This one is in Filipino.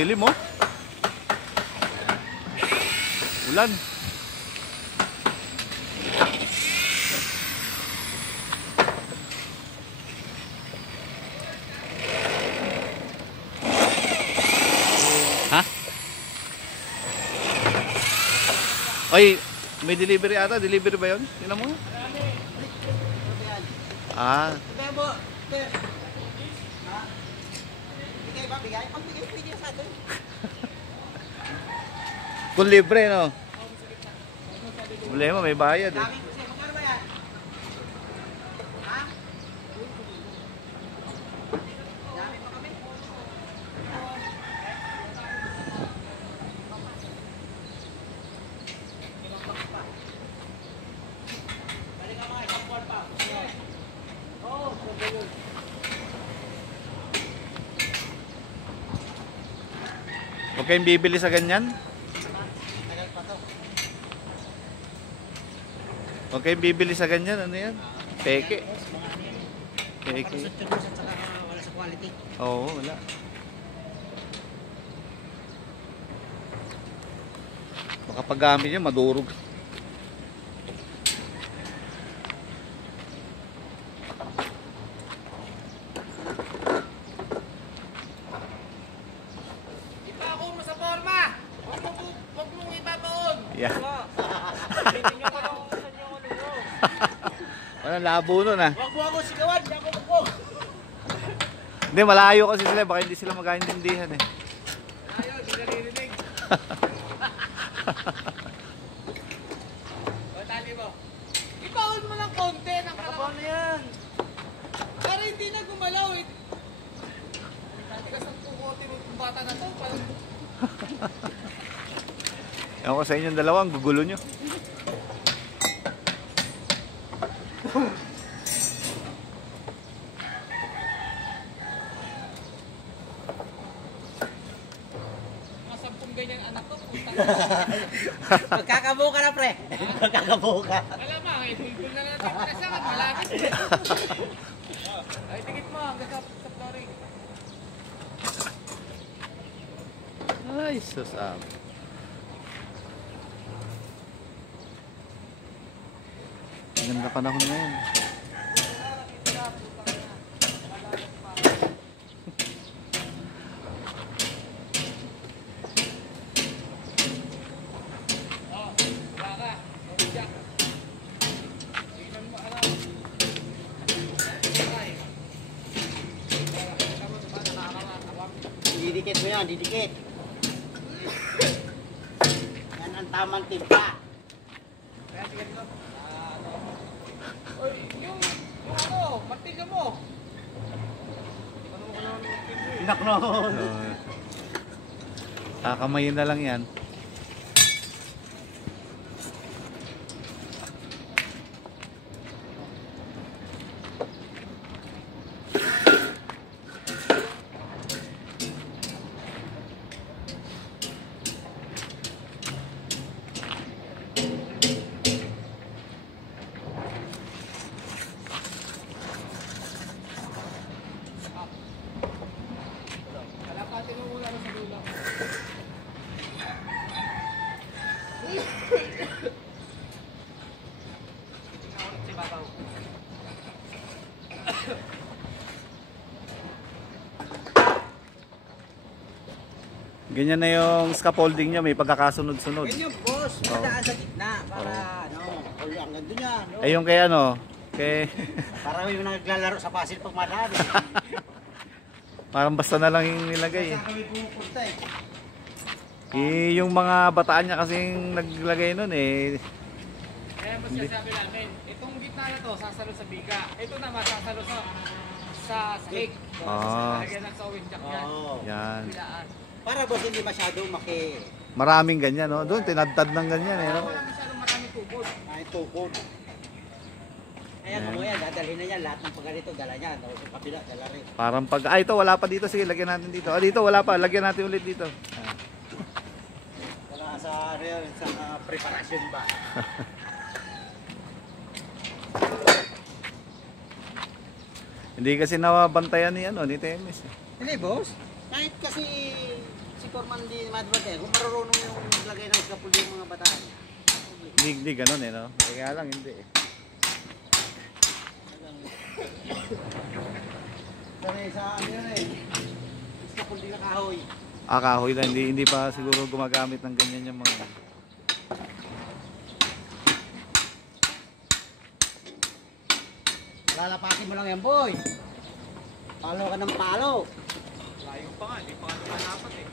dilim oh. Ulan. Ha? Oy, may delivery ata. Delivery ba yun? Tingnan mo. Ah. Kung libre, no? Problema, may bayad eh. Huwag kayong bibili sa ganyan. Huwag kayong bibili sa ganyan. Ano yan? Peke. Peke. Wala sa quality. Oo, wala. Baka pag gamit nyo, madurog. Yeah. Walang labo nun ah. Wag mo ako sigawan, di ako bukbog. Hindi, malayo kasi sila. Baka hindi sila magkaintindihan eh. Ayaw, hindi naririnig. O, tali mo. Ipaon mo ng konti ng kalabaw na yan. Para hindi na gumalaw eh. Tatigas ang pukote mo itong bata na to. Ewan ko sa inyong dalawa, ang gugulo nyo. Mga 10 ganyan anak ko, puta. Magkakabuo ka na, pre. Magkakabuo ka. Alam mo, ibulbul na natin. Kasi ang malapit. Ay, tigit mo hanggang sa flooring. Ay, susam. Ganda panahon na yan. Didikit mo yan, didikit. Yan ang tamang timpla. Oy, yung ano, mantiga mo. Pinaknon. Kakamayin na lang yan. Ganyan na yung scaffolding niya, may pagkakasunod-sunod. Ganyan, boss. Madaan sa gitna para ano, or hanggang doon yan. No? Ay yung kay ano, kay Para yung naglalaro sa pasil pag madaan. parang basta na lang yung nilagay. Saan kami pumupunta eh? Yung mga bataan niya kasing naglagay nun eh. Kaya mas sabi namin, itong gitna na to sasalo sa biga. Ito naman sasalo sa sahig. Ah. Lagyan ng sawing jack yan. Oo. Yan. Bilaan. Para boss hindi masyadong Maraming ganyan, no? Doon, tinadtad ng ganyan, eh. No? Wala masyadong maraming tubod. tukod. Kaya kamo yan, dadalhin na yan. Lahat ng pagganito, dala niya. Tapos yung kapila, dala rin. Parang pag, ito wala pa dito, sige lagyan natin dito. Dito wala pa, lagyan natin ulit dito. Wala sa real, sa preparasyon ba? Hindi kasi nabantayan ni TMS. Hindi boss, kahit kasi motor man hindi matibate. Kung marunong yung maglagay ng skapul yung mga bataan. Hindi ganun eh, no? Kaya lang, hindi eh. Sanay sa ano yun eh. Skapul din na kahoy. Kahoy lang, hindi pa siguro gumagamit ng ganyan yung mga... Lalapakin mo lang yan, boy. Palo ka ng palo. Layo pa nga, hindi pa nga lumalapat eh.